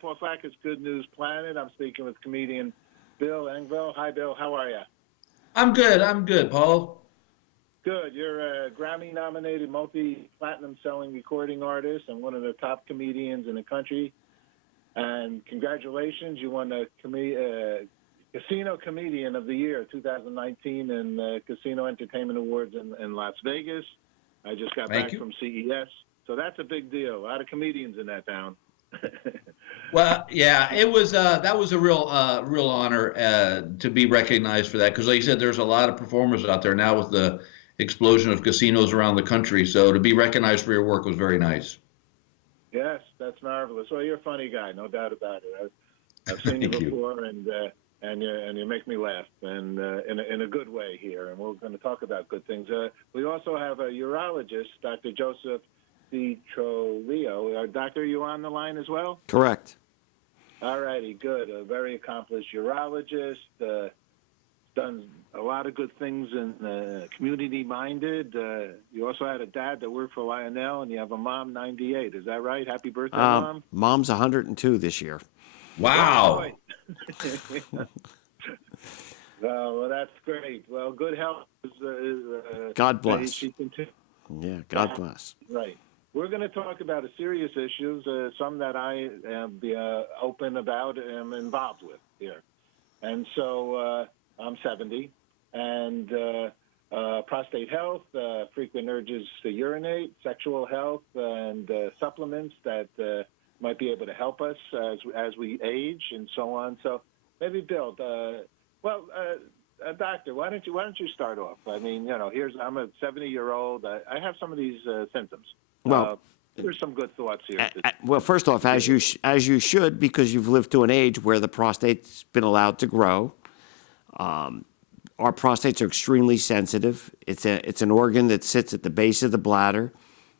Paul Sacker's Good News Planet. I'm speaking with comedian Bill Engvall. Hi, Bill. How are you? I'm good, Paul. Good. You're a Grammy-nominated multi-platinum selling recording artist and one of the top comedians in the country. And congratulations, you won the Casino Comedian of the Year 2019 in Casino Entertainment Awards in Las Vegas. I just got back from CES. So that's a big deal. A lot of comedians in that town. Well, yeah, it was that was a real honor to be recognized for that, because like you said, there's a lot of performers out there now with the explosion of casinos around the country. So to be recognized for your work was very nice. Yes, that's marvelous. Well, you're a funny guy, no doubt about it. I've seen you before, and you make me laugh, and in a good way here. And we're going to talk about good things. We also have a urologist, Dr. Joseph DiTrolio. Doctor, are you on the line as well? Correct. All righty, good. A very accomplished urologist, done a lot of good things in community-minded. You also had a dad that worked for Lionel, and you have a mom, 98. Is that right? Happy birthday, Mom. Mom's 102 this year. Wow. Well, that's great. Well, good health is God bless. Yeah, God bless. Right. We're going to talk about a serious issues, some that I am open about and am involved with here. And so I'm 70, and prostate health, frequent urges to urinate, sexual health, and supplements that might be able to help us as we age and so on. So maybe Bill, doctor, why don't you start off? I mean, I'm a 70-year-old. I have some of these symptoms. Well, there's some good thoughts here. Well, first off, as you should, because you've lived to an age where the prostate's been allowed to grow. Our prostates are extremely sensitive. It's an organ that sits at the base of the bladder.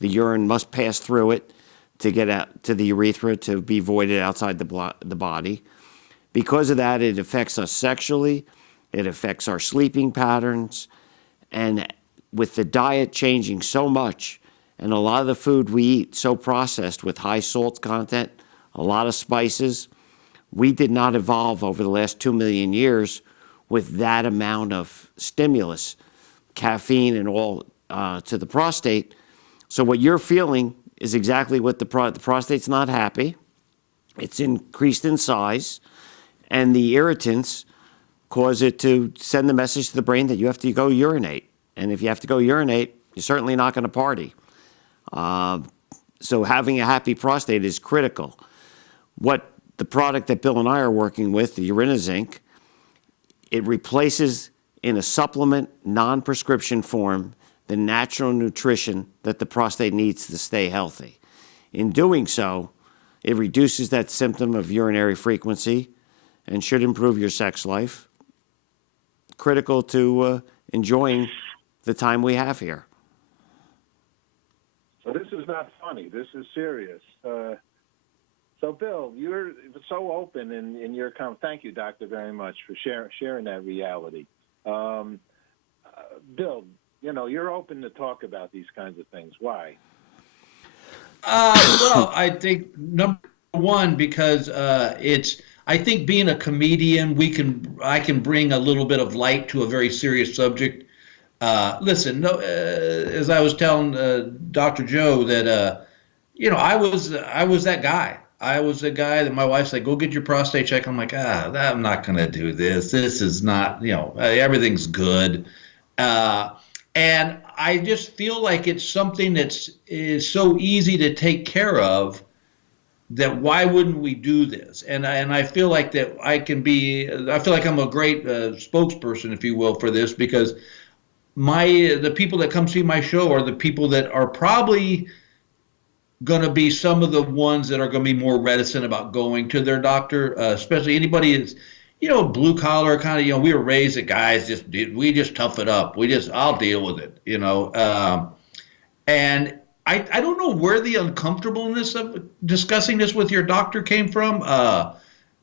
The urine must pass through it to get out to the urethra to be voided outside the body. Because of that, it affects us sexually. It affects our sleeping patterns. And with the diet changing so much, and a lot of the food we eat so processed with high salt content, a lot of spices, we did not evolve over the last 2 million years with that amount of stimulus, caffeine and all to the prostate. So what you're feeling is exactly what the prostate's not happy. It's increased in size, and the irritants cause it to send the message to the brain that you have to go urinate. And if you have to go urinate, you're certainly not going to party. So having a happy prostate is critical. What the product that Bill and I are working with, the Urinozinc, it replaces in a supplement, non-prescription form, the natural nutrition that the prostate needs to stay healthy. In doing so, it reduces that symptom of urinary frequency and should improve your sex life. Critical to enjoying the time we have here. So this is not funny. This is serious. So, Bill, you're so open in your comment. Thank you, Doctor, very much for sharing that reality. Bill, you're open to talk about these kinds of things. Why? Well, I think number one, because I think being a comedian, I can bring a little bit of light to a very serious subject. Listen, as I was telling Dr. Joe that, I was that guy. I was the guy that my wife said, go get your prostate check. I'm like, I'm not going to do this. This is not, everything's good. And I just feel like it's something is so easy to take care of that why wouldn't we do this? And I feel like that I feel like I'm a great spokesperson, if you will, for this, because the people that come see my show are the people that are probably going to be some of the ones that are going to be more reticent about going to their doctor, especially anybody that's, blue collar kind of, we were raised that guys we just tough it up. I'll deal with it, and I don't know where the uncomfortableness of discussing this with your doctor came from.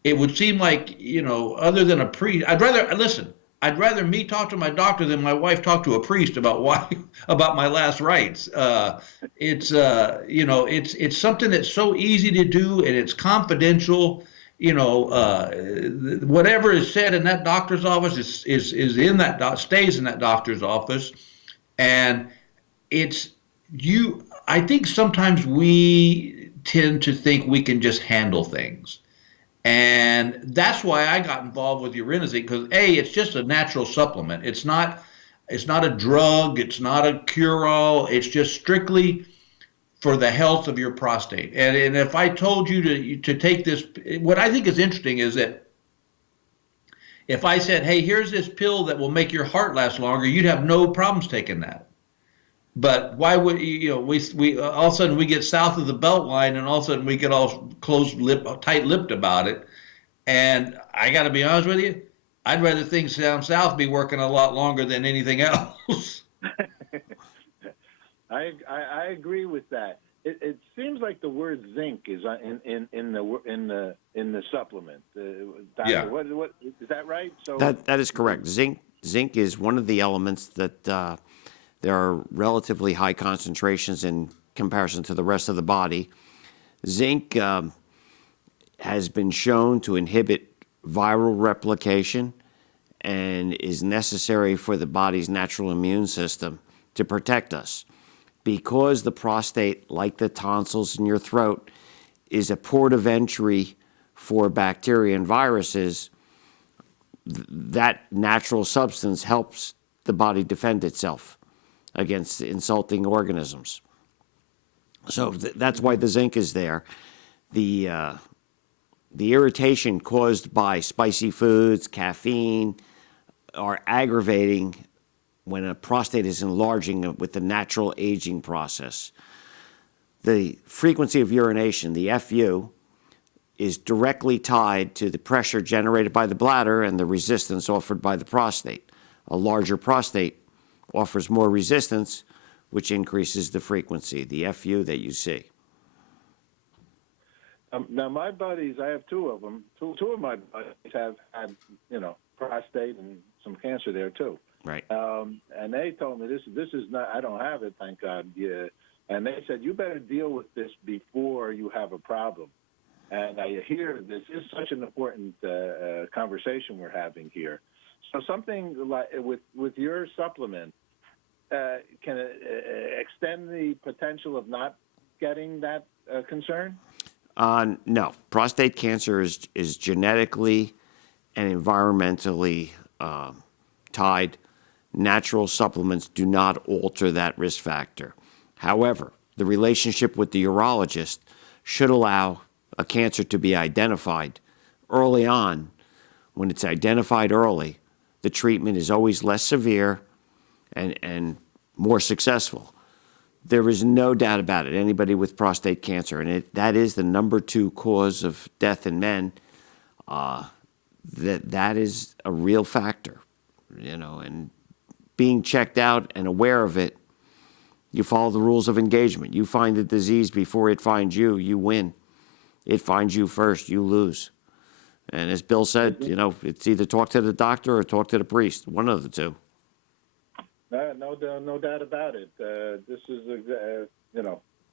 It would seem like, other than I'd rather, listen, I'd rather me talk to my doctor than my wife talk to a priest about about my last rites. It's something that's so easy to do, and it's confidential. Whatever is said in that doctor's office is in that stays in that doctor's office, and it's you. I think sometimes we tend to think we can just handle things. And that's why I got involved with Urinozinc, because it's just a natural supplement. It's not a drug, it's not a cure-all, it's just strictly for the health of your prostate. And if I told you to take this, what I think is interesting is that if I said, hey, here's this pill that will make your heart last longer, you'd have no problems taking that. But why would we all of a sudden we get south of the belt line, and all of a sudden we get all tight-lipped about it. And I got to be honest with you, I'd rather things down south be working a lot longer than anything else. I agree with that. It seems like the word zinc is in the supplement. Doctor, Yeah. What is that right? So That is correct. Zinc is one of the elements that there are relatively high concentrations in comparison to the rest of the body. Zinc has been shown to inhibit viral replication and is necessary for the body's natural immune system to protect us. Because the prostate, like the tonsils in your throat, is a port of entry for bacteria and viruses, that natural substance helps the body defend itself against insulting organisms. So that's why the zinc is there. The irritation caused by spicy foods, caffeine, are aggravating when a prostate is enlarging with the natural aging process. The frequency of urination, the FU, is directly tied to the pressure generated by the bladder and the resistance offered by the prostate. A larger prostate offers more resistance, which increases the frequency, the FU that you see. Now, my buddies, I have two of them. Two of my buddies have had, prostate and some cancer there too. Right. And they told me this is not. I don't have it, thank God. Yeah. And they said you better deal with this before you have a problem. And I hear this is such an important conversation we're having here. So something like with your supplement can extend the potential of not getting that concern? No. Prostate cancer is genetically and environmentally tied. Natural supplements do not alter that risk factor. However, the relationship with the urologist should allow a cancer to be identified early on. When it's identified early, the treatment is always less severe and more successful. There is no doubt about it. Anybody with prostate cancer, and that is the number 2 cause of death in men, that is a real factor, and being checked out and aware of it, you follow the rules of engagement. You find the disease before it finds you, you win. It finds you first, you lose. And as Bill said, it's either talk to the doctor or talk to the priest, one of the two. No doubt about it. This is,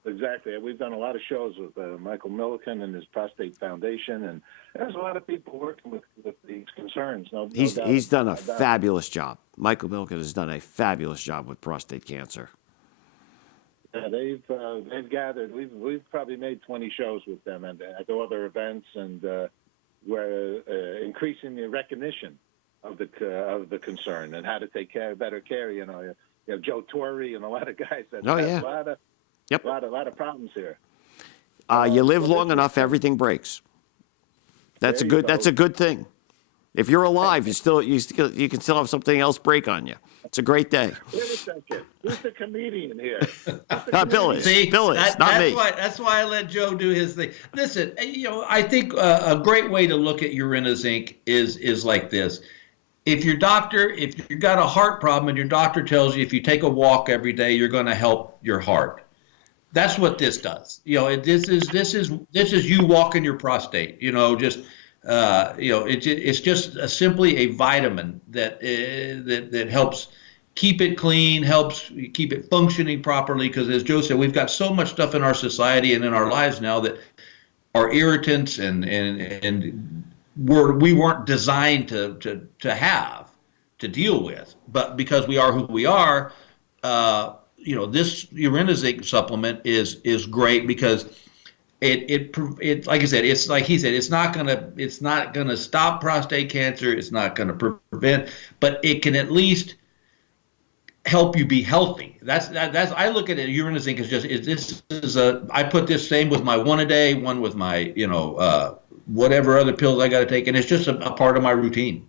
exactly. We've done a lot of shows with Michael Milliken and his Prostate Foundation, and there's a lot of people working with these concerns. He's done a fabulous job. Michael Milliken has done a fabulous job with prostate cancer. Yeah, they've gathered. We've probably made 20 shows with them and at other events, and we're increasing the recognition of the concern and how to take better care. You have Joe Torre and a lot of guys that have a lot of problems here. You live long enough, everything breaks. That's a good thing. If you're alive, you can still have something else break on you. It's a great day. Wait a second. Who's the comedian here? Bill is, not me. That's why I let Joe do his thing. Listen, I think a great way to look at Urinozinc is like this. If you've got a heart problem and your doctor tells you if you take a walk every day, you're going to help your heart. That's what this does. This is you walking your prostate. Just It's just simply a vitamin that helps keep it clean, helps keep it functioning properly. Because as Joe said, we've got so much stuff in our society and in our lives now that are irritants and we weren't designed to deal with. But because we are who we are, this Urinozinc supplement is great because it like I said, it's like he said, it's not gonna stop prostate cancer, it's not gonna prevent, but it can at least help you be healthy. That's I look at it. Urinozinc is I put this same with my one a day, one with my whatever other pills I got to take, and it's just a part of my routine.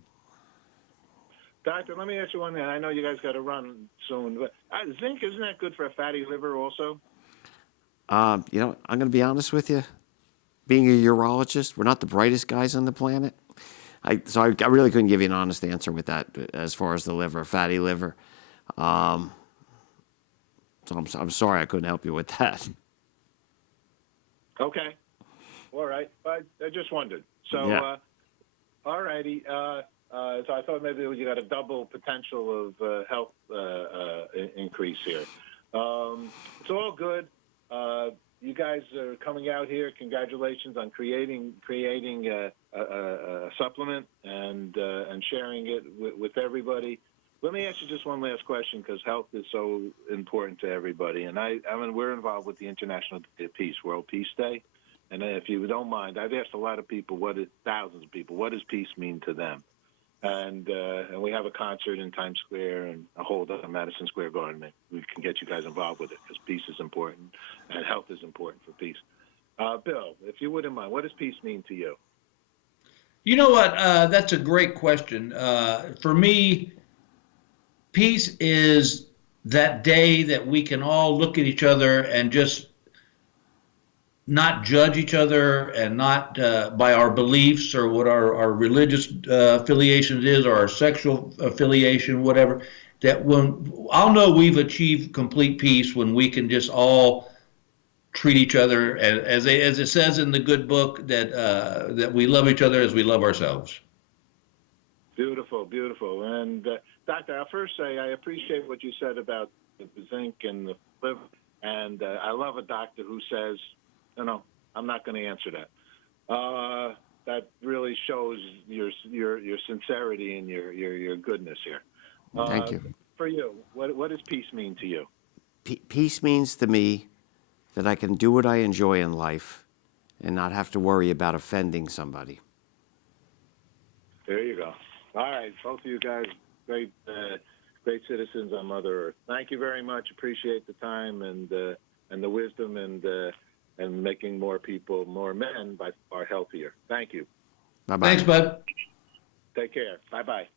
Doctor, let me ask you one thing. I know you guys got to run soon, but zinc, isn't that good for a fatty liver also? I'm going to be honest with you. Being a urologist, we're not the brightest guys on the planet. I really couldn't give you an honest answer with that as far as the liver, fatty liver. So I'm sorry I couldn't help you with that. Okay. All right. I just wondered. So, Yeah. all righty. So I thought maybe you got a double potential of health increase here. It's all good. You guys are coming out here. Congratulations on creating a supplement and sharing it with everybody. Let me ask you just one last question because health is so important to everybody. And we're involved with the International Day of Peace, World Peace Day. And if you don't mind, I've asked a lot of people, thousands of people, what does peace mean to them? And we have a concert in Times Square and a hold up in Madison Square Garden. We can get you guys involved with it because peace is important and health is important for peace. Bill, if you wouldn't mind, what does peace mean to you? You know what? That's a great question. For me, peace is that day that we can all look at each other and just not judge each other and not by our beliefs or what our religious affiliations is or our sexual affiliation, whatever, that when I'll know we've achieved complete peace when we can just all treat each other as it says in the good book that we love each other as we love ourselves. Beautiful, beautiful. And Doctor, I'll first say I appreciate what you said about the zinc and the liver. And I love a doctor who says, I'm not going to answer that. That really shows your sincerity and your goodness here. Thank you. For you, what does peace mean to you? Peace means to me that I can do what I enjoy in life and not have to worry about offending somebody. There you go. All right, both of you guys, great citizens on Mother Earth. Thank you very much. Appreciate the time and the wisdom and making more people, more men, by far healthier. Thank you. Bye-bye. Thanks, bud. Take care. Bye-bye.